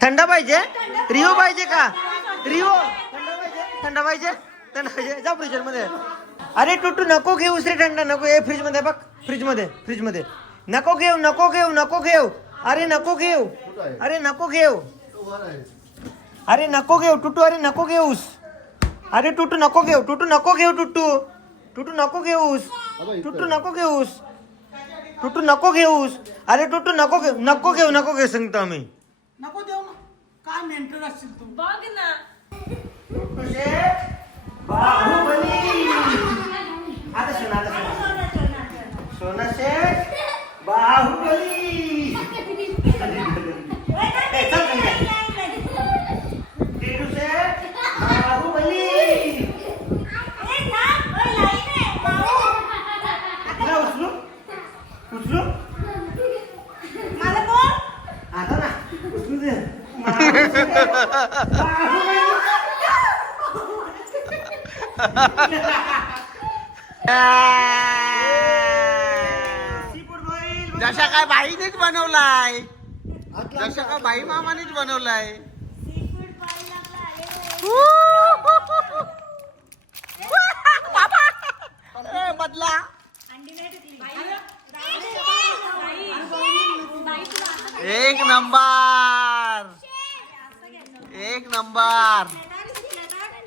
थंड पाहिजे रिओ पाहिजे का रिओ थंड पाहिजे जा फ्रीजर मध्ये. अरे टुटू नको घेऊ रे थंड नको. ए फ्रीज मध्ये बघ फ्रीज मध्ये नको घेऊ. अरे नको घेऊ टुटू. अरे नको घेऊस. अरे टुटू नको घेऊ टुटू नको घेऊस. टुटू नको घेऊस. अरे टुटू नको घेऊ सांगतो आम्ही. नको देऊ ना. काय मेंटर असशील तू. बघ ना. बाहुबली. आता सोना शेठ बाहुबली. टिटू शेठ बाहुबली. उचलू आता ना उचलू दे. जशा काय बाईनेच बनवलाय. जशा काय बाई मामानेच बनवलाय. बदला एक नंबर.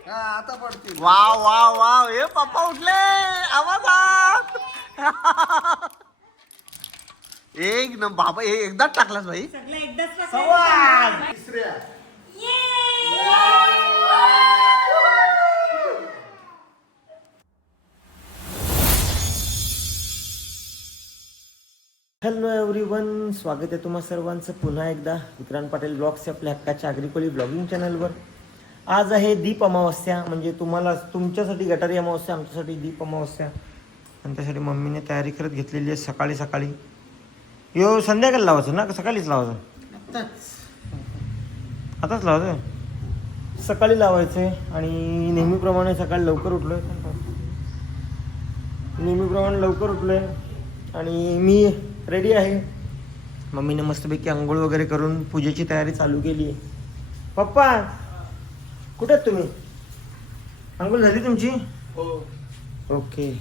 आता पडते. वाव हे पप्पा उठले आवाजात. एक नंबर बाबा हे एकदाच टाकलास भाई. तिसऱ्या. हॅलो एव्हरीवन, स्वागत आहे तुम्हा सर्वांचं पुन्हा एकदा विक्रांत पाटील ब्लॉग्स आपल्या हक्काच्या आग्रिकोली ब्लॉगिंग चॅनलवर. आज आहे दीप अमावस्या, म्हणजे तुमच्यासाठी गटारी अमावस्या, आमच्यासाठी दीप अमावस्या. आणि त्यासाठी मम्मीने तयारी करत घेतलेली आहे सकाळी. यो संध्याकाळी लावायचं ना का सकाळीच लावायचं? आताच लावायचं. सकाळी लावायचं आहे. आणि नेहमीप्रमाणे सकाळी लवकर उठलोय आणि मी रेडी आहे. मम्मीने मस्तपैकी आंघोळ वगैरे करून पूजेची तयारी चालू केली आहे. पप्पा कुठे आहेत तुम्ही? आंघोळ झाली तुमची? ओके.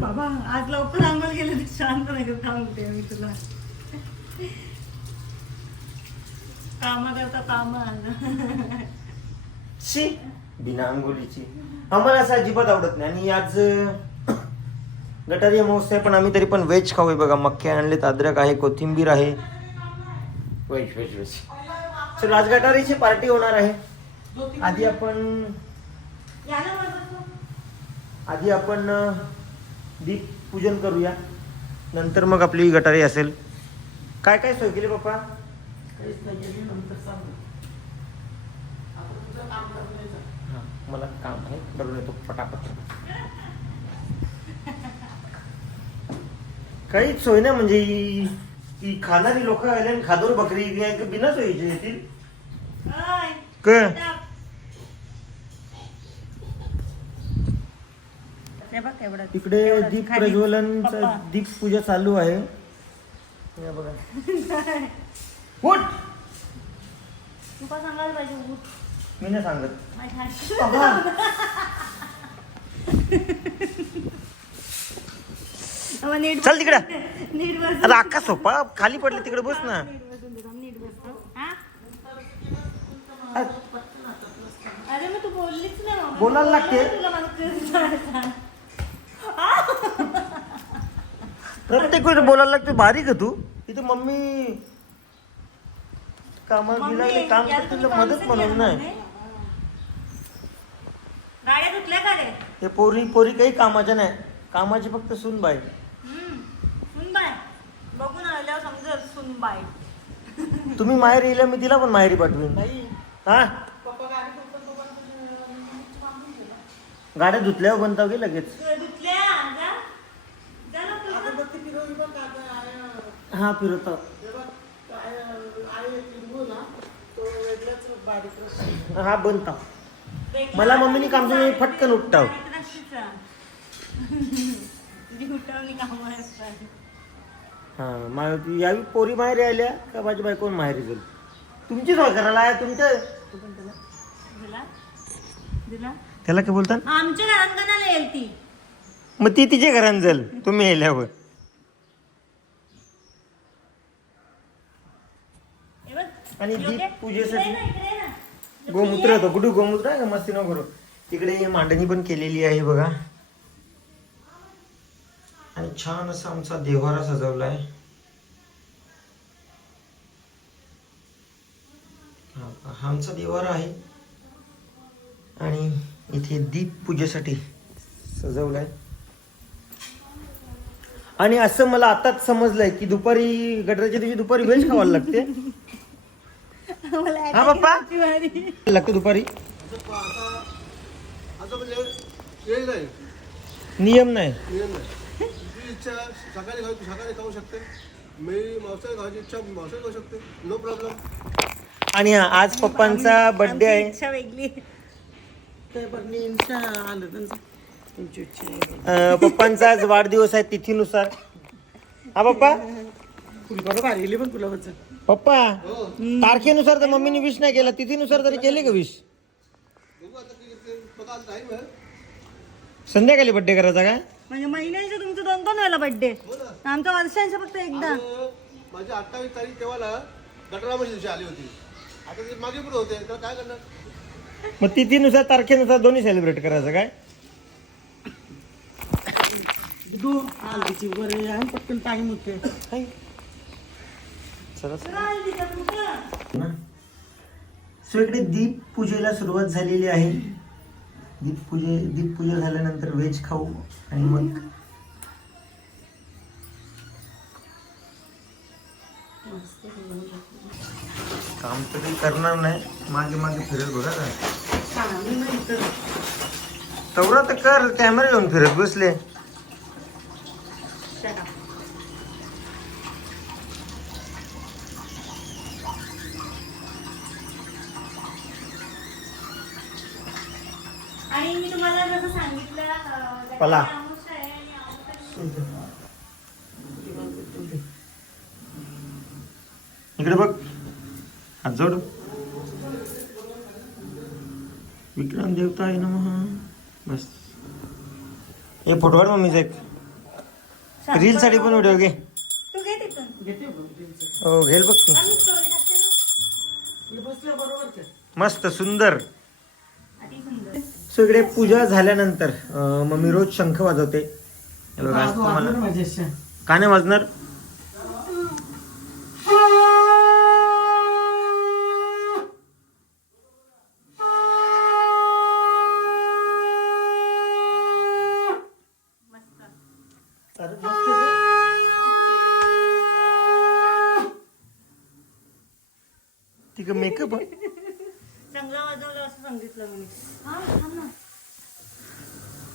बाबा आज लवकर आंघोळ गेले तर शांत नाही सांगते मी तुला. काम करता काम आलं. शी बिना आंघोळीची आम्हाला असं अजिबात आवडत नाही. आणि आज गटारी अमावस्या, पण आम्ही तरी पण व्हेज खाऊ. बघा मक्के आणलेत, अद्रक आहे, कोथिंबीर आहे. व्हेज. चल आज गटारीची पार्टी होणार आहे. आधी आपण दीप पूजन करूया, नंतर मग आपली गटारी असेल. काय काय सोय केली पप्पा? मला काम आहे, करून येतो पटापट. काहीच सोय नाही, म्हणजे ही खाणारी लोक आले आणि खादोर बकरी बिना सोयीची येतील. इकडे दीप प्रज्वलनचा दीप पूजा चालू आहे. बघा उठ. तू का सांगायला पाहिजे उठ? मी नाही सांगत. चल तिकडे. नीट बस. अरे अक्का सोपा खाली पडले, तिकडे बस ना. नीट बस. अरे मग तू बोललीच नाही. बोलायला लागते. प्रत्येक वेळेस बोलायला लागते. बारीक आहे तू. इथे मम्मी कामाला गेला, काम करते मदत म्हणून नाही. गाड्या धुतल्या का रे? हे पोरी काही कामाच्या नाही, कामाची फक्त सुनबाई. सुनबाई बघून आल्यावर समजेल सुनबाई. तुम्ही माहेर येईल, मी तिला पण माहेरी पाठवीन. हा गाड्या धुतल्यावर बनताव की लगेच. हा फिरवतो. हा बनता. मला मम्मीने काम फटकन उठताव. कुठं कामं असतात. हा यावी पोरी माहेरी आल्या का माझी बायकोन माहेरी जाईल. तुमचीच होय करायला आहे तुमच्या दिला दिला त्याला काय बोलतात. आमच्या घरात कणाला येईल ती. मग ती तिच्या घरात जाईल तुम्ही येल्यावर. हे बघ, आणि योगे, दीप पूजेसाठी इकडे ये ना. गोमूत्र होतं कुठं गोमूत्र आहे का मस्ती नको करू. तिकडे मांडणी पण केलेली आहे बघा. आणि छान असा आमचा देव्हारा सजवला आहे. हा आमचा देव्हारा आहे आणि इथे दीप पूजेसाठी सजवलाय. आणि असं मला आताच समजलंय की दुपारी गटराच्या दिवशी दुपारी व्हेज खावायला लागते. मला हा पप्पा ती भारी. लागते दुपारी. आता म्हणजे वेळ नाही, नियम नाही. नियम नाही. तुझी इच्छा सकाळी खाऊ सकाळी खाऊ शकते, मी मांसाहारी खायची इच्छा मांसाहारी खाऊ शकते, नो प्रॉब्लेम. आणि हा आज पप्पांचा बर्थडे आमची आहे. इच्छा वेगळी. आलं त्यांची इच्छा आहे. पप्पांचा आज वाढदिवस आहे तिथीनुसार. हा पप्पा फुलपाखरं भारी गेली पण गुलाबाचं. पप्पा तारखेनुसार तर मम्मीने विश नाही केला, तिथीनुसार तरी केले का विश. बघू आता किती बघा टाईम आहे. संध्याकाळी बर्थडे करायचा काय. म्हणजे महिन्याचं तुमचं 2-2 वेळेला बर्थडे. आमचा वर्षांचा फक्त एकदा. माझी 28 तारीख तेव्हाला गटरामध्ये दिवशी आली होती. आता ते मागे पुढे होते तर काय करणार. मग तिथीनुसार तारखेनुसार दोन्ही सेलिब्रेट करायचं काय. दू हल्दीची बरे आहे पटकन टाइम होते. सो इकडे दीप पूजेला सुरुवात झालेली आहे. दीप पूजा झाल्यानंतर व्हेज खाऊ आणि मग काम तर काही करणार नाही. मागे मागे फिरत बघा का. तेवढा तर कर, कॅमेरा घेऊन फिरत बसले. आणि मी तुम्हाला जसं सांगितलं पला. अमावस्या आहे आणि अमावस्या इकडे बघ, हात जोड. विक्रम देवता आहे नमः. बस हे फोटो काढ मम्मीचा एक. रील साठी पण व्हिडिओ घे. तू घे तिथून. हो घेल बघ तू. आम्ही story टाकते ना. हे बसल्या बरोबर मस्त सुंदर. अति सुंदर. सो इकडे पूजा झाल्यानंतर मम्मी रोज शंख वाजवते. हे बघा, आज तुम्हाला माझ्या का नाही वाजणार. तिक मेकअप चांगला वाजवलं असं सांगितलं मी. हा, थांब ना.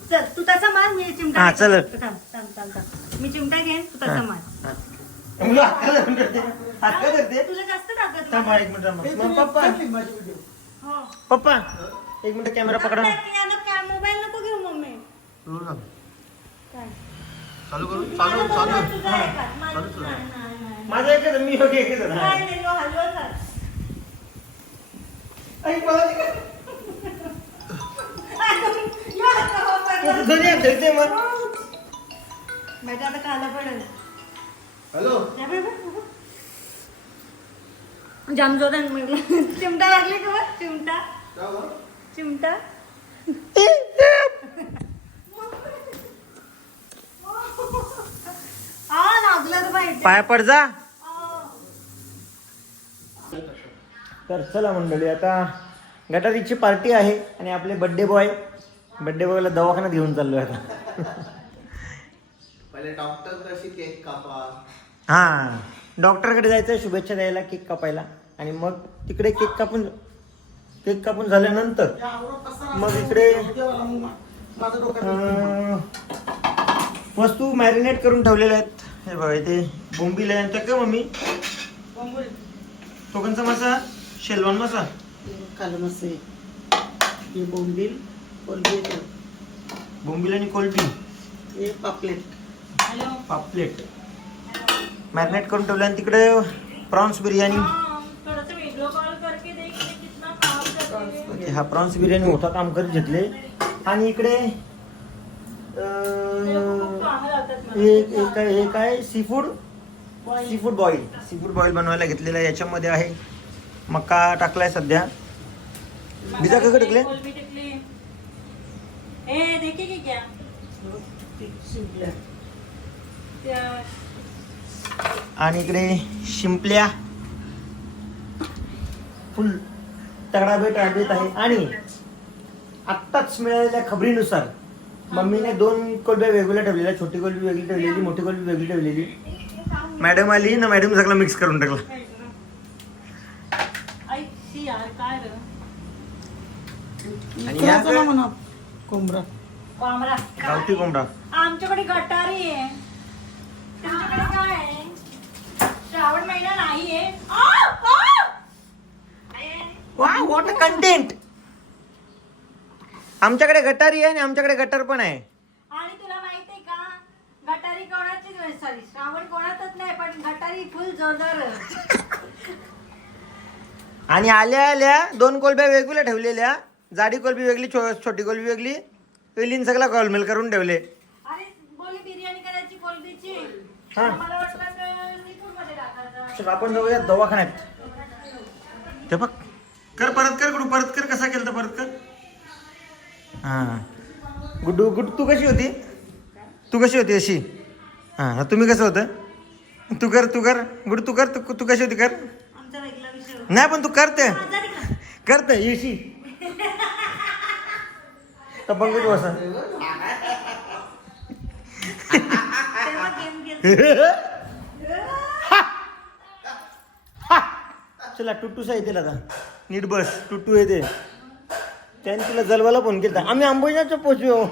चल तू तसा मार, मी चिमटा हा, घेते. चल. थांब थांब थांब थांब. मी चिमटा घेईन, तू तसा मार. तुला जास्त ताकद माझी व्हिडिओ. हो. पप्पा एक मिनिट कॅमेरा पकडा. मोबाईल नको घेऊ मम्मी. काय? चालू करू चालू चालू तुझा आहे का? माझं नाही, नाही, नाही. माझं एकच मी योग्य एकच नाही, नाही, यो हलवतात. यो हलवतात. बेटा आता खायला पडेल. हॅलो. या बाई, बाई, बाई. जाम जोरात म्हटलं. चिमटा लागली का बघ? चिमटा चिमटा. लागलं तर पाहिजे. पाया पड जा. तर चला मंडळी, आता गटारीची पार्टी आहे आणि आपले बड्डे बॉयला दवाखान्यात घेऊन चाललोय आता. पहिले डॉक्टर कशी केक कापा. हा, डॉक्टरकडे जायचं शुभेच्छा द्यायला, केक कापायला. आणि मग तिकडे केक कापून झाल्यानंतर मग इकडे माझं डोकं वस्तू मॅरिनेट करून ठेवलेल्या आहेत. हे बघा इथे बोंबील आहे. काय मम्मी तो कोणचा मासा. शेलवान मासा. काल मस्त हे बोंबील कोलबी बोंबील आणि कोलबी. हे पापलेट. पापलेट मॅरिनेट करून ठेवलं आणि तिकडे प्रॉन्स बिर्याणी. थोडंसं व्हिडिओ कॉल करके देख कितना काम करते ओके, हा प्रॉन्स बिर्याणी मोठा काम करत घेतले. आणि इकडे खूप कामं लावतात मला. हे काय सी फूड बॉईल बनवायला घेतलेलं आहे. याच्यामध्ये आहे मका टाकलाय सध्या. बिजा का टाकले? कोलंबी टाकली. ए देखे की क्या त्या- आणि इकडे शिंपल्या फुल तगडा बेट राबीत आहे. आणि आत्ताच मिळालेल्या खबरीनुसार मम्मीने 2 कोलब्या वेगवेगळ्या ठेवलेल्या. छोटी कोलबी वेगळी ठेवलेली, मोठी कोलबी वेगळी ठेवलेली. मॅडम आली ना, मॅडम सगळं मिक्स करून टाकला. आई शी यार काय रे आणि इकडं चला या म्हणा कोंबडा. कोंबडा गावठी कोंबडा. आमच्याकडे गटारी आहे. तुमच्याकडे काय आहे? श्रावण महिना नाही आहे. वा व्हॉट अ कंटेंट. आमच्याकडे गटारी आहे आणि आमच्याकडे गटर पण आहे. आणि तुला माहित आहे का गटारी कोणाची सॉरी श्रावण कोणातच नाही पण गटारी फुल जोरदार. आणि आल्या आल्या 2 कोलब्या वेगवेगळ्या ठेवलेल्या. जाडी कोलबी वेगळी, छोटी कोलबी वेगळी. वेलीन सगळा गोलमेल करून ठेवले. अरे बोली बिर्याणी करायची कोलबीची. हा. मला वाटलं सीफूड मध्ये टाकायचं. चल आपण जाऊया दवाखान्यात. ते बघ कर, परत कर गुडू, परत कर. कसा केलं तर परत कर. हा गुड्डू तू कशी होती? तू कशी होती अशी? हा तुम्ही कसं होतं? तू कर गुडू, तू कर. तू कशी होती कर. आमचा वेगळा विषय होता. नाही पण तू करते आजारी का? करते येशी पंकज बसा. तेव्हा गेम खेळतो. चला टुट्टूसा येते आता. नीट बस. टुट्टू येते. त्याने तुला जलवाला फोन केला. आम्ही अंबोजाच्या पोचलो.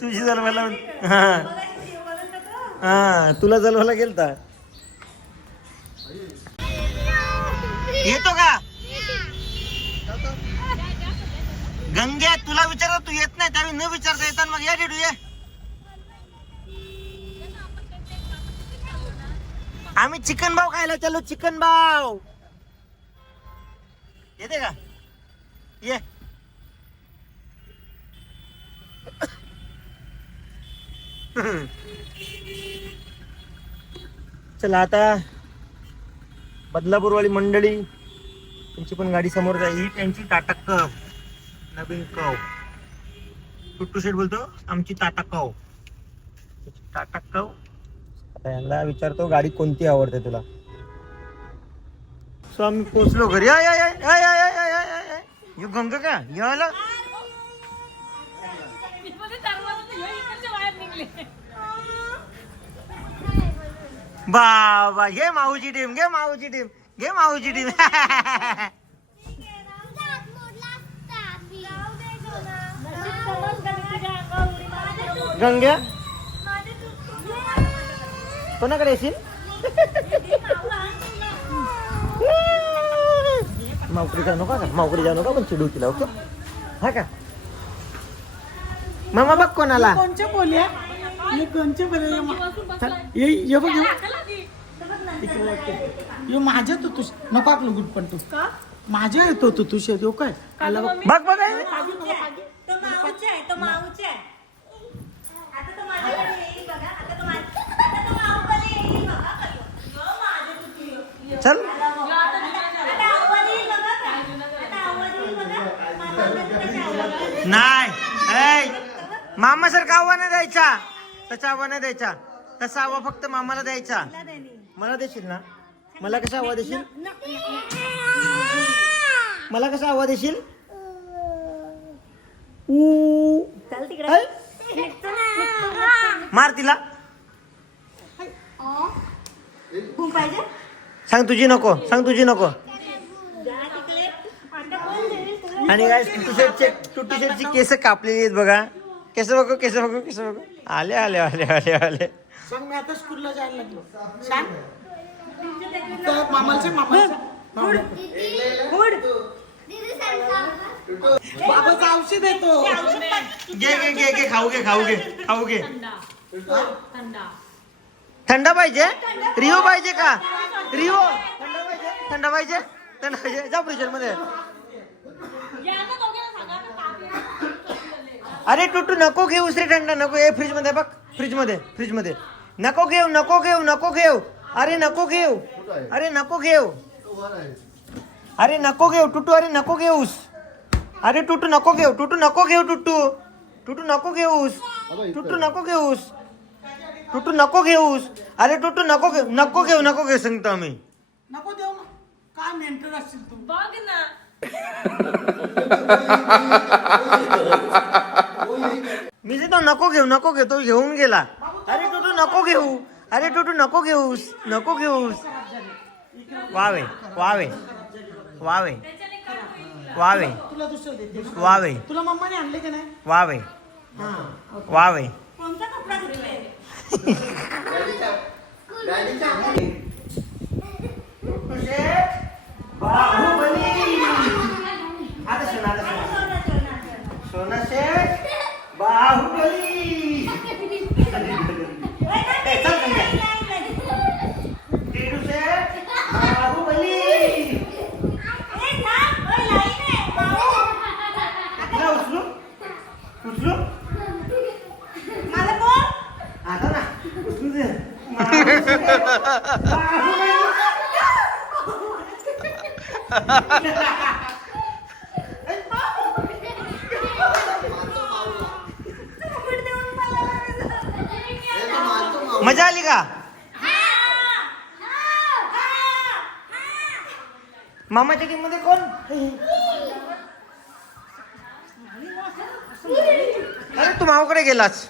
तुझी जलवाला. हा तुला जलवाला गेलता. येतो का गंग्या? तुला विचारता तू येत नाही त्यावेळी न विचारता येतात. मग या डिडू ये. आम्ही चिकन भाव खायला चाललो. चिकन भाव येते का? ये. चला आता बदलापूरवाली मंडळी त्यांची पण गाडी समोर जाईल. ही त्यांची टाटा कव, नवीन कव. टुट्टू शेठ बोलतो आमची टाटा कव. टाटा कव. आता यांना विचारतो गाडी कोणती आवडते तुला. सो आम्ही पोहोचलो घरी. गंग का याला बाबा. घे माऊची टीम, घे माऊची टीम, घे माऊची टीम. गंग्या कोणाकडे येशील? माऊकडे जाऊ नका का? माऊकडे जाऊ नका पण चिडू तिला. ओके हा का? मामा बघ कोणाला. कोणच्या बोलल्या? ये कोणच्या बोलल्या? ये बघ ये माझ्या तो तुझ नको आकलो गुड पण तू माझ्या येतो तू तुझ्या येऊ काय आला बघ. बघ बघ. तो माऊचा आहे. तो माऊचा आहे. आता तो माझ्याकडे येईल बघा. आता तो माऊकडे येईल बघा. यो माझ्या तू चल आता आव्हान येईल बघा का? आता आव्हान येईल बघा. मामाकडे त्याच्या आव्हान. नाही मामा सारखा आव्हान नाही द्यायचा. तसा आव्हान नाही द्यायचा. तसा आव्हा फक्त मामाला द्यायचा. मला देशील ना? मला कसा आव्हा देशील? मला कसा आव्हा देशील? चल तिकडे. मार तिला. तू पाहिजे? सांग तुझी नको. सांग तुझी नको. जा तिकडे. आता कोण देईल तुला? आणि काय टुट्टू शेटची केस कापलेली आहेत बघा. केस बघू केस बघू केस बघू. आले आले आले आले आले. सांग मी आता स्कूलला जायला लागलो. सांग तर मामाला मामा बाबाचं औषध येतो. घे घे घे घे खाऊ घे खाऊ घे खाऊ घे. थंडा. थंड पाहिजे रिओ पाहिजे का रिओ थंड पाहिजे थंड पाहिजे जा फ्रीजर मध्ये या ना दोघांना सांगा आता ताप येईल. अरे टुटू नको घेऊस रे थंड नको ए फ्रीज मध्ये बघ फ्रीज मध्ये नको घेऊ अरे नको घेऊ अरे नको घेऊ तो वर आहे. अरे नको घेऊ टुटू अरे नको घेऊस अरे टुटू नको घेऊ टुटू नको घेऊ टुटू नको घेऊस टुटू नको घेऊस टुटू नको घेऊस अरे टुटू नको घेऊ सांगतो आम्ही नको देऊ मग. काय मेंटर असतील तू. बघ ना. मी जे तो नको घेऊ तो घेऊन गेला अरे टुटू नको घेऊ अरे टुटू नको घेऊस वावे तुला दुसरं देते ना. वावे तुला मम्माने आणले का नाही. वावे कोणता कपडा धुतलाय? सोना शेठ बाहुबली टिटू शेठ बाहुबली ना उचलू मला बोल. आता ना उचलू दे मजा आली का मामाच्या टीम मध्ये कोण अरे तू मामाकडे गेलास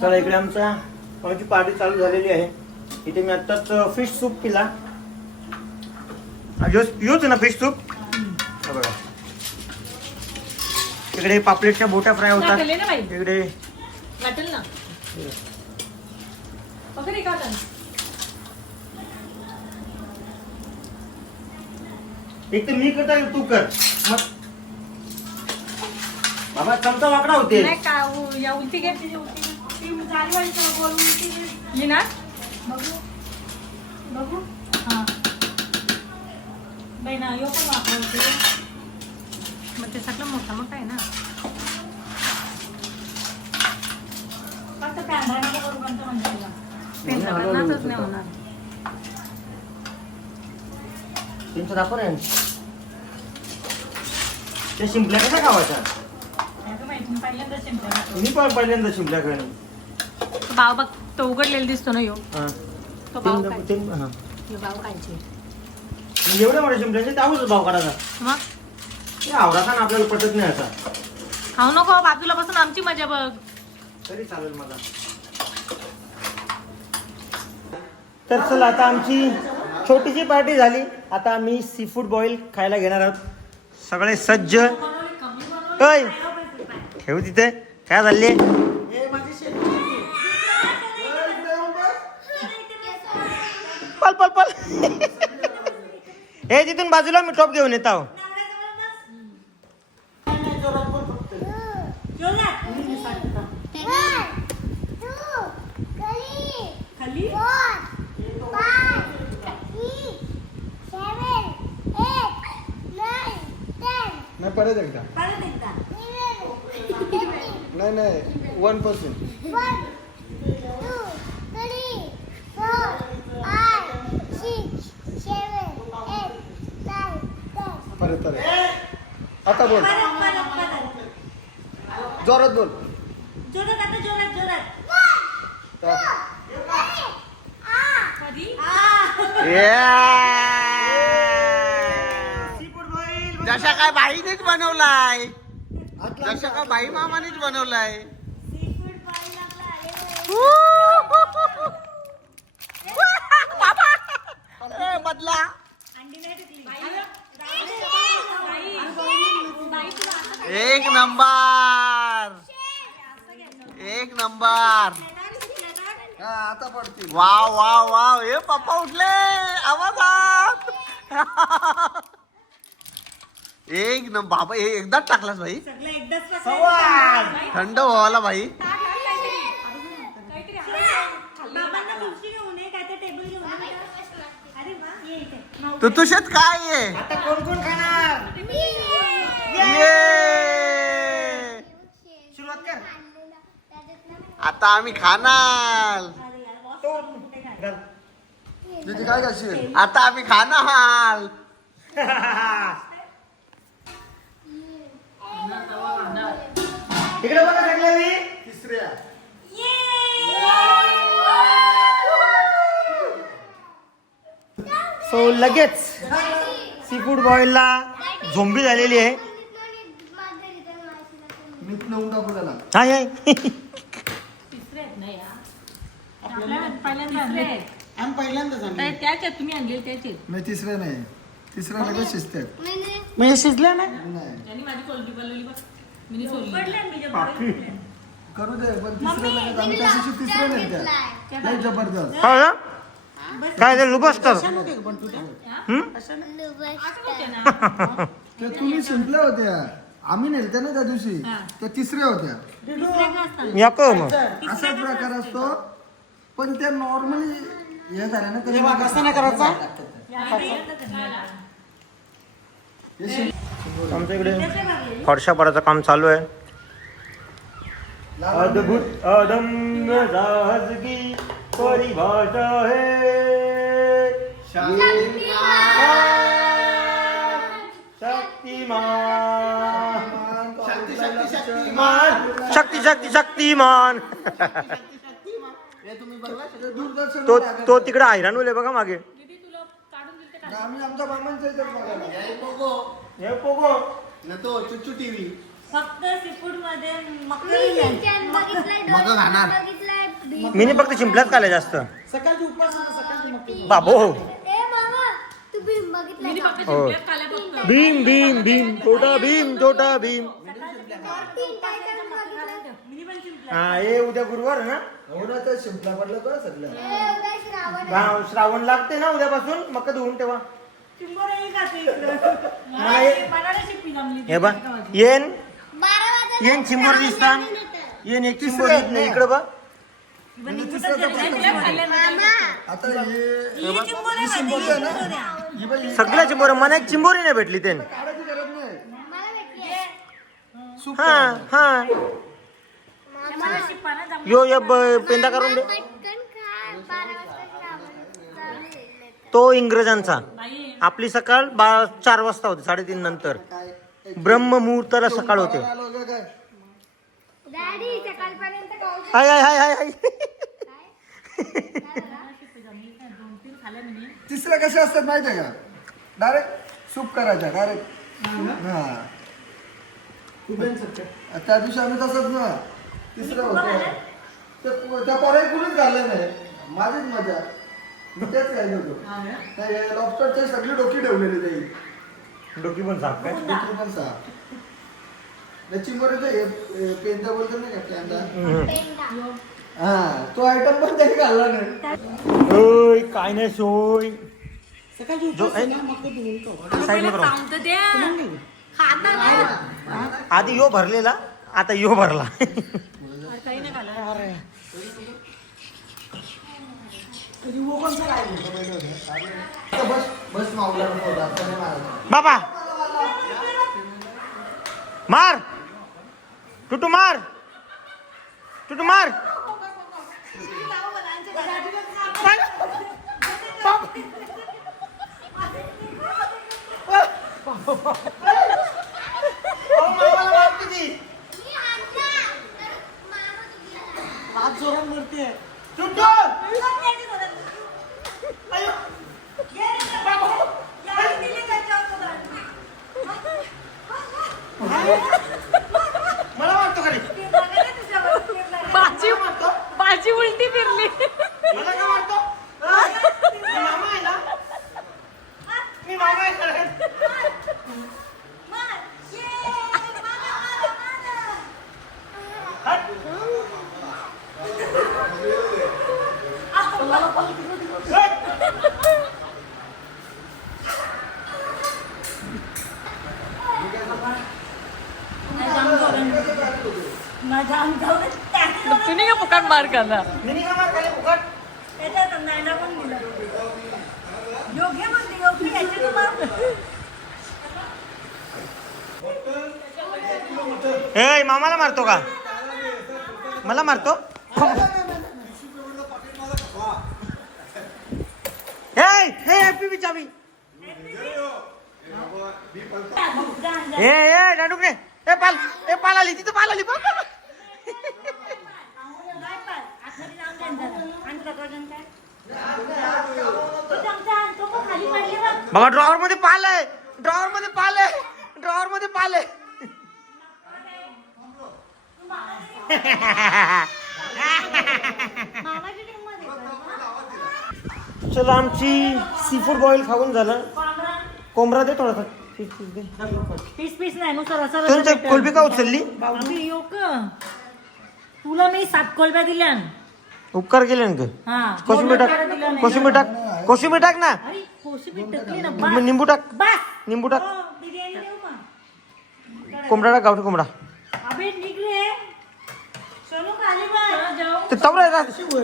चला इकडे आमची पार्टी चालू झालेली आहे इथे मी आत्ताच फिश सूप पिला योच ना फिश सूप बघा इकडे पापलेटच्या बोट्या फ्राय होतात टाकले ना बाई. इकडे वाटेल ना. पकड एका हाताने. एक तर मी करता तू कर मग बाबा चमचा वाकडा होते नाही का या उलटी घे. ये ना. बघू. हा. बाई ना यो पण वापरते. मग ते सगळं मोठा मोठा आहे ना. फक्त कॅमेरा करून म्हणतो त्यांचा करणारच नाही होणार. त्यांचं दाखव ना त्या शिंपल्या कशा गावाच्या नाही माहिती पहिल्यांदा शिंपला. मी पण पहिल्यांदा शिंपल्या खाणे भाव बघ तो उघडलेला दिसतो ना यो. तो भाव काय? हा यो भाव कायचे. एवढ्या मोठ्या शिंपल्याचे त्याहूनच भाव काढायचा मग ते आवडाचा ना आपल्याला पटत नाही आता खाऊ नको बाजूला बसून आमची मजा बघ. तरी चालेल मला तर चला आता आमची छोटीशी पार्टी झाली आता आम्ही सी फूड बॉईल खायला घेणार आहोत सगळे सज्ज काय ठेवू तिथे काय झाले हे माझी शेती. पल पल पल हे तिथून बाजूला मी टॉप घेऊन येत आहो नाही, जोरात बोल फक्त. खाली नाही परत एकदा नाही 1 पासून परत आता बोल जोरात बोल जशा काय बाईनेच बनवलाय जशा काय बाई मामानेच बनवलाय बदला एक नंबर हा आता पडतील वाव वाव वाव हे पप्पा उठले आवाजात एक न बाबा हे एकदाच टाकलास भाई. सगळं एकदाच टाकायचं. संवाद. थंड व्हायला भाई. बाबांना खुर्ची घेऊन ये, काय ते टेबल घेऊन ये बेटा. अरे वा, ये इथे. माऊ- तुतुशात काय आहे? आता कोण कोण खाणार? ये सुरुवात कर. आता आम्ही खाणार. अरे यार, वॉश कुठे काय? घाल. दीदी काय करशील? आता आम्ही खाणार. इकडे बघा सगळे. तिसऱ्या सो लगेच सी फूड बॉईलला झोंबी झालेली आहे. मीठ नेऊन टाकू त्याला. हाय हाय. आम्ही पहिल्यांदाच आणले. तुम्ही आणले त्याचे नाही तिसऱ्या नाही. तिसऱ्या लगेच शिजतात. म्हणजे शिजलं नाही. नाही पडले मी जे बरोबर. करू दे पण तिसऱ्या लगेच आम्ही त्या दिवशी तिसऱ्या नाही त्या. लय जबरदस्त. हो ना? काय ते लुबस्टर. कशाला ते पण तुझ्या? ते तुम्ही शिंपल्या होत्या. आम्ही नेलत्या ना त्या दिवशी. त्या तिसऱ्या होत्या. याको मग. असाच प्रकार असतो पण त्या नॉर्मली हे झाल्या ना हे बघ, कसं नाही करायचा. आमच्या इकडे फरशा पडायचं काम चालू आहे. अद्भुत अदम्य साहसकी परिभाषा है. शक्तिमान. शक्ती शक्ती शक्तिमान. तो तो तिकडे हैराण होईल बघा मागे. आम्ही आमच्या मामांच्या इथं बघायला. हे पोगो. तो चुच्चू टीव्ही. फक्त सीफूड मध्ये मकर मग खाणार. मी फक्त शिंपल्याच खाल्ल्या जास्त. सकाळची उपवास होता, सकाळची मग. बाबो. तू भीम बघितलं का? हो. भीम भीम भीम छोटा भीम छोटा भीम. तीन टायटन्स बघितलं? मी पण शिंपला. हा हे उद्या गुरुवार आहे ना. हो ना तर शिंपला पडला बरं सगळं. उद्या श्रावण आहे. श्रावण लागते ना उद्यापासून मग धुवून ठेवा. चिंबोरे खाते इकडं. मला हे- मला शिप्पी जमली. हे बा येन 12 वाजता येन चिंबोर दिसता. येन एक चिंबोर दिसत नाही इकडं बा. म्हणजे तिसऱ्या मामा आता हे चिंबोरे शिंपल्या ना खाते. ही बाई सगळ्या चिंबोर मला एक चिंबोरी नाही भेटली ते. काढायची गरज नाही. मला भेटली. सूप हा हा मला शिप्पा ना जमली. यो पेंदा करून दे. पटकन खा. 12 वाजता श्रावण चालू होईल. तो इंग्रजांचा. आपली सकाळ 4 वाजता होते 3:30 नंतर. ब्रह्म मुहूर्ताला सकाळ होते. आलो का काय? डॅडी सकाळपर्यंत खाऊ शकतो. हाय हाय हाय हाय हाय. तिसऱ्या कशा असतात माहिती आहे का? डायरेक्ट सूप करायचा डायरेक्ट. हा त्या दिवशी आम्ही तसंच ना तिसरं होतं. त्या पोराही कुणीच घाललं नाही. माझीच मजा. मी तेच खायला होतो. लॉबस्टरची सगळी डोकी ठेवलेली त्याही. डोकी पण साफ काय. डोकी पण साफ. चिंबोरीचं पेंदा बोलतो नाही का पेंदा. पेंडा. हा तो आयटम पण त्यांनी घालला नाही. ओय काय नाही सोय. सकाळची उपवास आहे ना, मग ते धुवून ठेव. साईड करू. सांगतो द्या. खाता ना. आधी यो भरलेला आता यो भरला. काही नाही खाल्लं. कधी ओपनचं काय आता बस मावला नव्हता. आता नाही मारायचा. बाबा मार. टुटू मार. टुटू मार. मी आणला. तर मामा तुझ्या. हात जोरात मरते. मला वाटतो खाली. माझी उलटी फिरली. मला काय वाटतो मी मामा आहे ना. मी मामा आहे ना. हट. हट. पण मार खाल्ला. निनी का मार खाली फुकट? त्याच्यात नायला पण दिलं योग्य म्हणते योग्य याचे तुम्हाला ए मामाला मारतो का? मला मारतो? हॅपी चाबी. ए डाडूक रे. ए पाल आली तिथं पाल आली. बघा ड्रॉवर मध्ये पाल आहे. ड्रॉवर मध्ये पाल आहे. ड्रॉवर मध्ये पाल आहे. चला आमची सी फूड बॉईल खाऊन झालं. कोंबडा दे थोडासा. पीस पीस नाही नुसतं रसा तुमच्या कोलबी का उचलली? अभी योक तुला मी 7 कोलब्या दिल्या उपकार केले ना हा कोशिंबीर टाक. कोशिंबीर टाक. कोशिंबीर टाक ना. अरे कोशिंबीर टाकली ना मग निंबू टाक. बस निंबू टाक. हो, बिर्याणी देऊ मग कोंबडा टाक. गावठी कोंबडा. अबे निघले सोनू खाली बस जाऊ ते तवरा आहे का?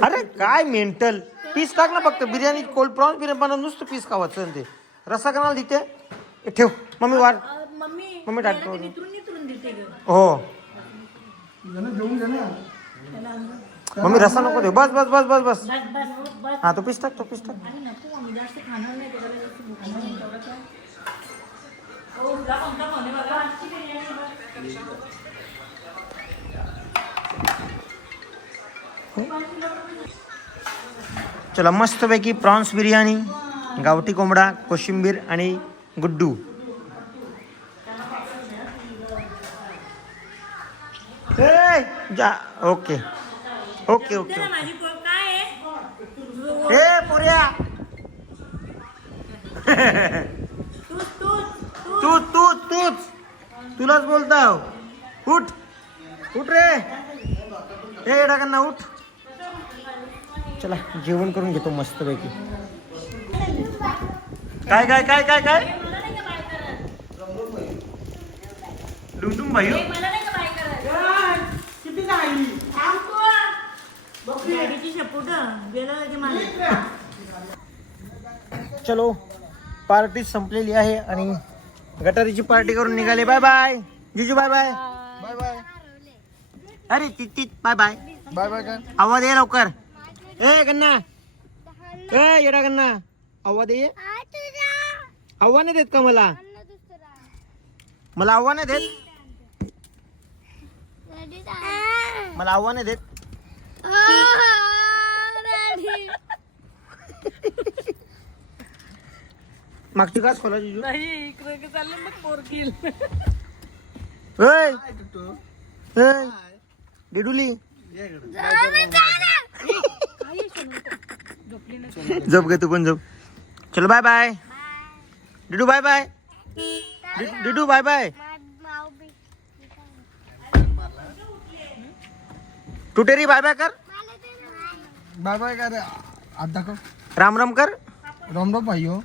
अरे काय मेंटल. पीस टाक ना फक्त. बिर्याणी कोल्ड प्रॉन्स बिर्याणी बनवून नुसतं पीस खावायचं ते. रस्सा कोणाला देते? ए, ठेव मम्मी वार. मम्मी मम्मी टाकतो. नितरून देते ग हो घेऊन घे ना. मम्मी रस्सा नको देऊ. बस बस बस बस बस. बस बस बस हा तो पीस टाक. तो पीस टाक. आणि नको आम्ही जास्त खाणार नाही त्याला जास्त भूक नाही तेवढं काय हो तुला कोणता म्हणे बघा आजची बिर्याणी बघ चला मस्तपैकी प्रॉन्स बिर्याणी, गावठी कोंबडा, कोशिंबीर आणि गुड्डू. जा. Okay okay okay. त्याला माझी काय आहे ए पुऱ्या. तूच तूच तुलाच बोलता. उठ उठ रे. ए डाकांना उठ. चला जेवण करून घेतो मस्तपैकी. काय काय काय काय काय मला नाही का बाय करत डुमडुम भाई. मला नाही का बाय करत किती झाली? डॅडीची शपूट गेलं की मला चलो पार्टी संपलेली आहे आणि गटारीची पार्टी करून निघाले. बाय बाय जिजू. Bye bye. Bye bye. अरे ती बाय बाय. बाय बाय काय? आवाज ये लवकर. ए गन्ना. ए येडा गन्ना. आवाज ये. आव्हान नाही देत का मला? मला आव्हान नाही देत. मला आव्हान नाही देत. मागची काच खोला जिजू. नाही इकडे चाललं मग पोरकील. ओय ओय डिडुली. झोप गे तू पण झोप. चलो बाय बाय डिडू. बाय बाय डिडू. Bye bye. टुटेरी बाय बाय कर. बाय बाय काय रे? हात दाखव. राम राम कर. राम राम भाईयो.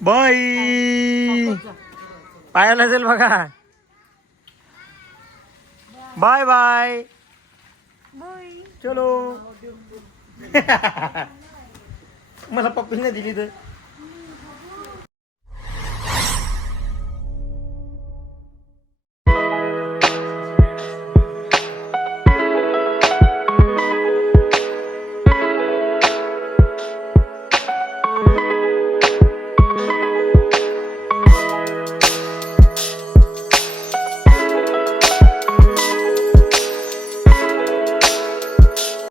बाय. पायाला जाईल बघा. Bye bye. चलो. मला पप्पीने दिली तर